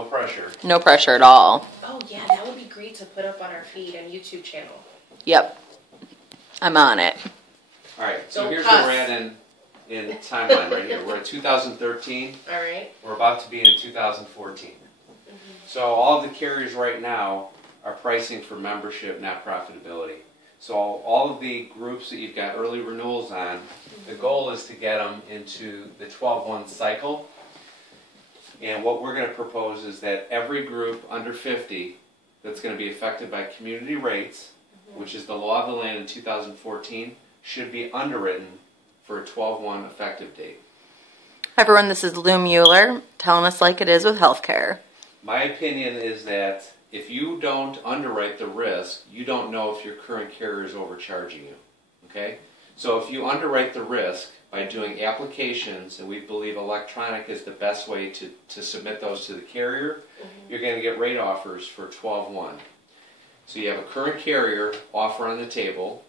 No pressure. No pressure at all. Oh yeah, that would be great to put up on our feed and YouTube channel. Yep. I'm on it. All right, so Don't here's cuss. where we're at in timeline right here. We're in 2013. All right. We're about to be in 2014. So all the carriers right now are pricing for membership, not profitability. So all of the groups that you've got early renewals on, the goal is to get them into the 12-1 cycle. And what we're going to propose is that every group under 50 that's going to be affected by community rates, which is the law of the land in 2014, should be underwritten for a 12-1 effective date. Hi everyone, this is Lou Mueller telling us like it is with healthcare. My opinion is that if you don't underwrite the risk, you don't know if your current carrier is overcharging you. Okay? So if you underwrite the risk by doing applications, and we believe electronic is the best way to submit those to the carrier, you're going to get rate offers for 12-1. So you have a current carrier offer on the table,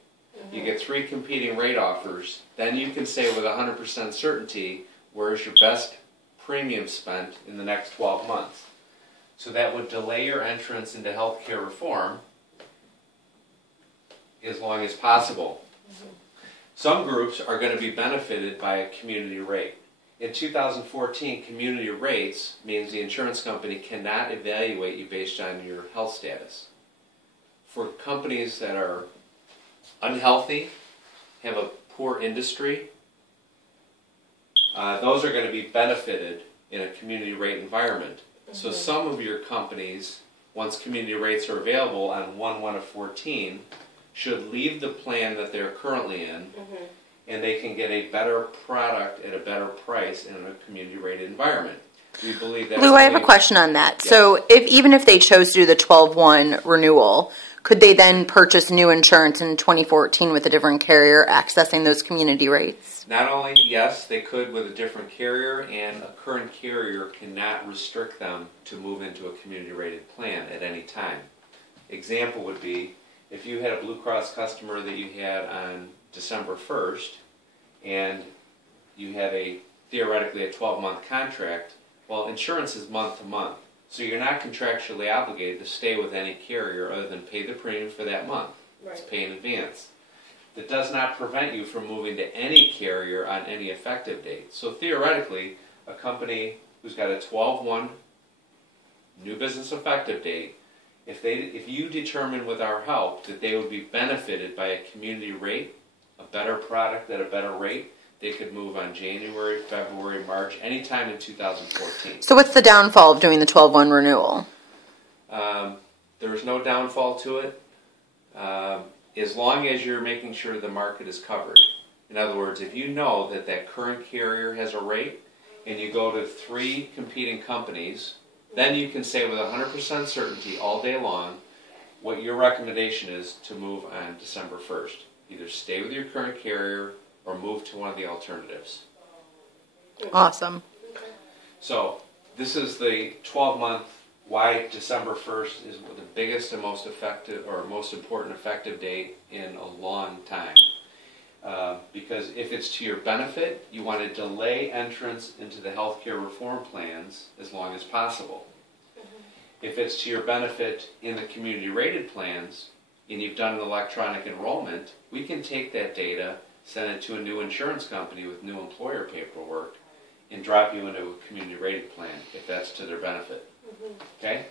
you get 3 competing rate offers, then you can say with 100% certainty where's your best premium spent in the next 12 months. So that would delay your entrance into healthcare reform as long as possible. Some groups are going to be benefited by a community rate. In 2014, community rates means the insurance company cannot evaluate you based on your health status. For companies that are unhealthy, have a poor industry, those are going to be benefited in a community rate environment. So some of your companies, once community rates are available on 1/1 of 14, should leave the plan that they're currently in, and they can get a better product at a better price in a community rated environment. We believe that. Lou, I have a question on that. Yes. So even if they chose to do the 12-1 renewal, could they then purchase new insurance in 2014 with a different carrier accessing those community rates? Not only, yes, they could with a different carrier, and a current carrier cannot restrict them to move into a community rated plan at any time. Example would be, if you had a Blue Cross customer that you had on December 1st, and you had theoretically a 12-month contract, well, insurance is month to month. So you're not contractually obligated to stay with any carrier other than pay the premium for that month. Right. It's pay in advance. That does not prevent you from moving to any carrier on any effective date. So theoretically, a company who's got a 12-1 new business effective date, if you determine with our help that they would be benefited by a community rate, a better product at a better rate, they could move on January, February, March, anytime in 2014. So what's the downfall of doing the 12-1 renewal? There is no downfall to it. As long as you're making sure the market is covered. In other words, if you know that that current carrier has a rate and you go to 3 competing companies, then you can say with 100% certainty all day long what your recommendation is to move on December 1st. Either stay with your current carrier or move to one of the alternatives. Awesome. So this is the 12-month why December 1st is the biggest and most effective or most important effective date in a long time. Because if it's to your benefit, you want to delay entrance into the healthcare reform plans as long as possible. If it's to your benefit in the community rated plans and you've done an electronic enrollment, we can take that data, send it to a new insurance company with new employer paperwork, and drop you into a community rated plan if that's to their benefit. Okay?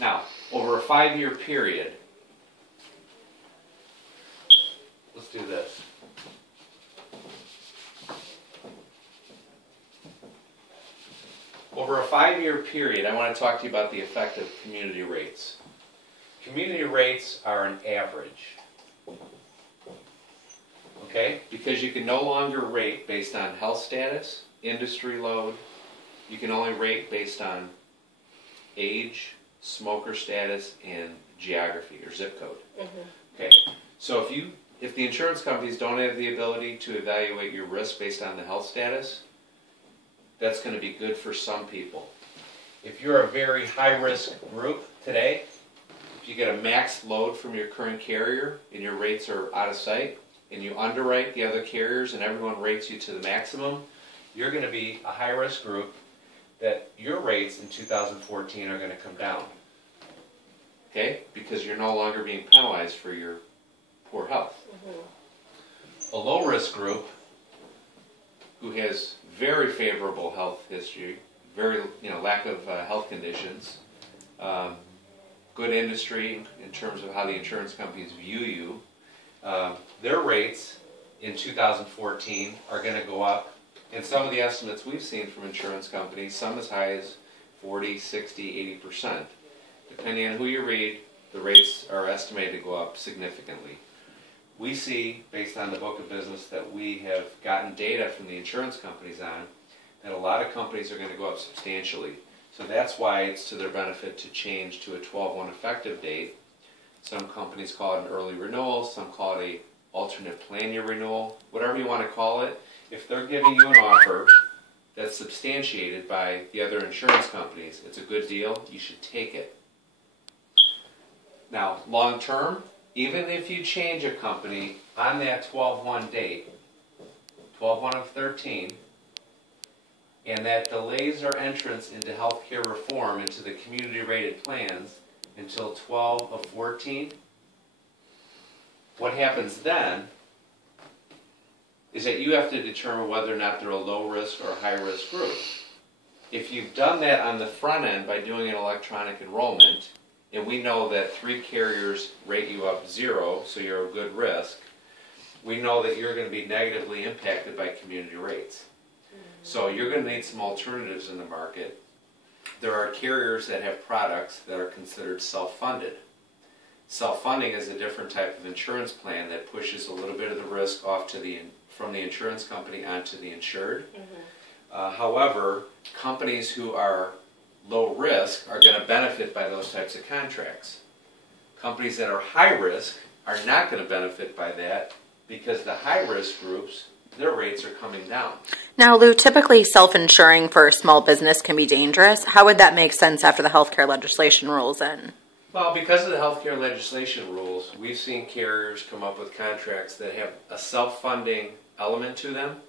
Now, over a 5-year period, let's do this. Over a 5-year period, I want to talk to you about the effect of community rates. Community rates are an average. Okay? Because you can no longer rate based on health status, industry load. You can only rate based on age, smoker status, and geography or zip code. Okay. So if the insurance companies don't have the ability to evaluate your risk based on the health status, that's going to be good for some people. If you're a very high-risk group today, if you get a max load from your current carrier and your rates are out of sight, and you underwrite the other carriers and everyone rates you to the maximum, you're going to be a high-risk group that your rates in 2014 are going to come down. Okay? Because you're no longer being penalized for your poor health. A low-risk group who has very favorable health history, very lack of health conditions, good industry in terms of how the insurance companies view you, their rates in 2014 are going to go up. And some of the estimates we've seen from insurance companies, some as high as 40, 60, 80%. Depending on who you read, the rates are estimated to go up significantly. We see, based on the book of business that we have gotten data from the insurance companies on, that a lot of companies are going to go up substantially. So that's why it's to their benefit to change to a 12/1 effective date. Some companies call it an early renewal, some call it a alternate plan year renewal, whatever you want to call it. If they're giving you an offer that's substantiated by the other insurance companies, it's a good deal, you should take it. Now, long term, even if you change a company on that 12/1 date, 12/1 of 13, and that delays our entrance into healthcare reform into the community rated plans until 12 of 14, what happens then is that you have to determine whether or not they're a low risk or a high risk group. If you've done that on the front end by doing an electronic enrollment, and we know that 3 carriers rate you up 0, so you're a good risk, we know that you're going to be negatively impacted by community rates. So you're going to need some alternatives in the market. There are carriers that have products that are considered self-funded. Self-funding is a different type of insurance plan that pushes a little bit of the risk off to from the insurance company onto the insured. However, companies who are low risk are going to benefit by those types of contracts. Companies that are high risk are not going to benefit by that because the high risk groups, their rates are coming down. Now, Lou, typically self-insuring for a small business can be dangerous. How would that make sense after the healthcare legislation rules in? Well, because of the healthcare legislation rules, we've seen carriers come up with contracts that have a self-funding element to them,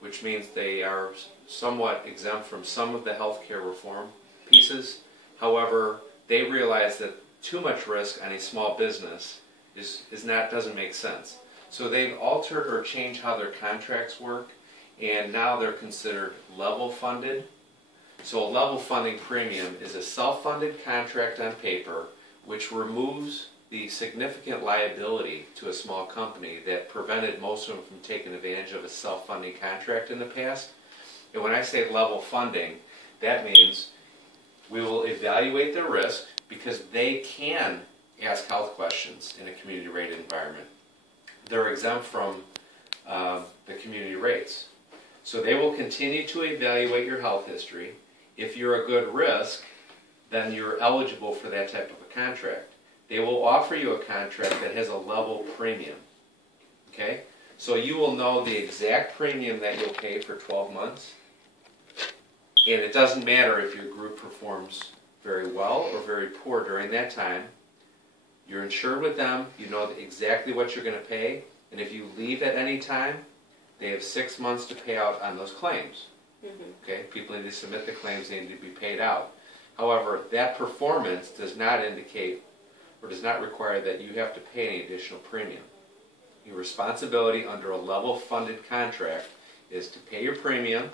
which means they are somewhat exempt from some of the healthcare reform pieces. However, they realize that too much risk on a small business doesn't make sense. So they've altered or changed how their contracts work, and now they're considered level funded. So a level funding premium is a self-funded contract on paper which removes the significant liability to a small company that prevented most of them from taking advantage of a self-funding contract in the past. And when I say level funding, that means we will evaluate their risk because they can ask health questions in a community rated environment. They're exempt from the community rates. So they will continue to evaluate your health history. If you're a good risk, then you're eligible for that type of a contract. They will offer you a contract that has a level premium. Okay? So you will know the exact premium that you'll pay for 12 months. And it doesn't matter if your group performs very well or very poor during that time. You're insured with them, you know exactly what you're going to pay, and if you leave at any time, they have 6 months to pay out on those claims. Okay, people need to submit the claims, they need to be paid out. However, that performance does not indicate or does not require that you have to pay any additional premium. Your responsibility under a level funded contract is to pay your premium,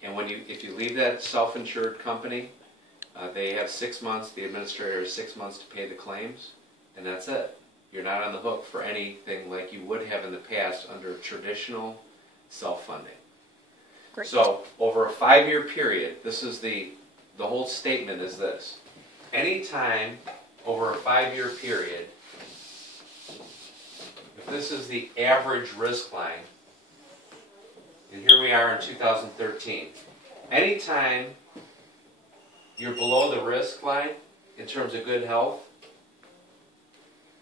and if you leave that self-insured company, they have 6 months, the administrator has 6 months to pay the claims, and that's it. You're not on the hook for anything like you would have in the past under traditional self-funding. Great. So, over a 5-year period, this is the whole statement is this. Anytime over a 5-year period, if this is the average risk line, and here we are in 2013, anytime you're below the risk line in terms of good health,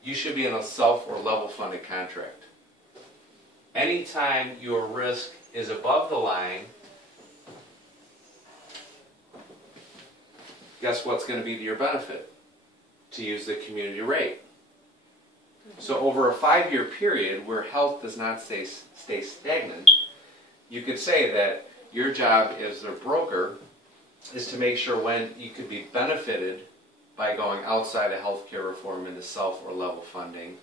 you should be in a self or level funded contract. Anytime your risk is above the line, guess what's going to be to your benefit? To use the community rate. So over a 5-year period where health does not stay stagnant, you could say that your job as their broker is to make sure when you could be benefited by going outside of healthcare reform into self or level funding,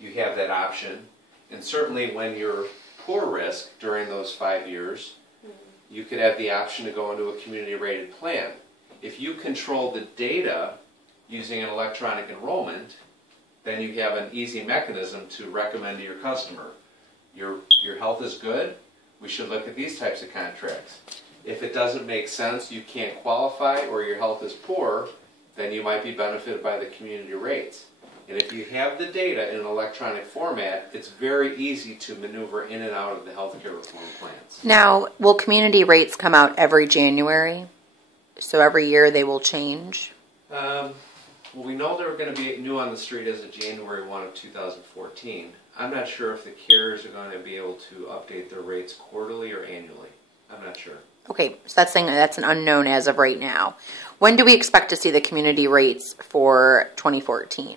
you have that option. And certainly when you're poor risk during those 5 years, you could have the option to go into a community rated plan. If you control the data using an electronic enrollment, then you have an easy mechanism to recommend to your customer, your health is good, we should look at these types of contracts. If it doesn't make sense, you can't qualify, or your health is poor, then you might be benefited by the community rates. And if you have the data in an electronic format, it's very easy to maneuver in and out of the healthcare reform plans. Now, will community rates come out every January? So every year they will change? Well, we know they're going to be new on the street as of January 1 of 2014. I'm not sure if the carriers are going to be able to update their rates quarterly or annually. I'm not sure. Okay, so that's an unknown as of right now. When do we expect to see the community rates for 2014?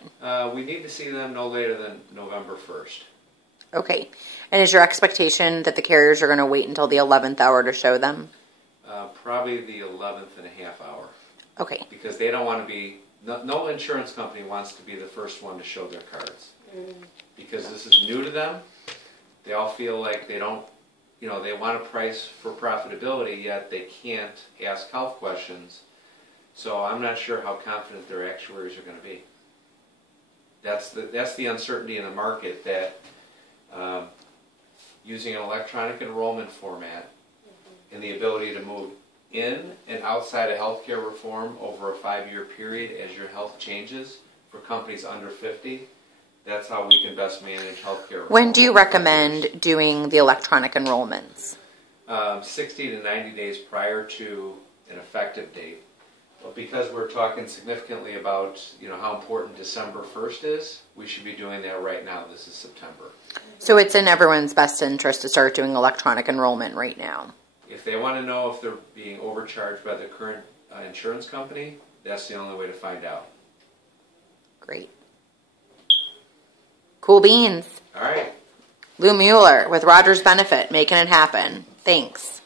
We need to see them no later than November 1st. Okay, and is your expectation that the carriers are going to wait until the 11th hour to show them? Probably the 11th and a half hour. Okay. Because they don't want to be, no insurance company wants to be the first one to show their cards. Because this is new to them. They all feel like they don't, they want a price for profitability, yet they can't ask health questions. So I'm not sure how confident their actuaries are going to be. That's the uncertainty in the market, that using an electronic enrollment format and the ability to move in and outside of healthcare reform over a 5-year period as your health changes for companies under 50, that's how we can best manage healthcare reform. When do you recommend doing the electronic enrollments? 60 to 90 days prior to an effective date. But because we're talking significantly about how important December 1st is, we should be doing that right now. This is September. So it's in everyone's best interest to start doing electronic enrollment right now. If they want to know if they're being overcharged by the current insurance company, that's the only way to find out. Great. Cool beans. All right. Lou Mueller with Rogers Benefit, making it happen. Thanks.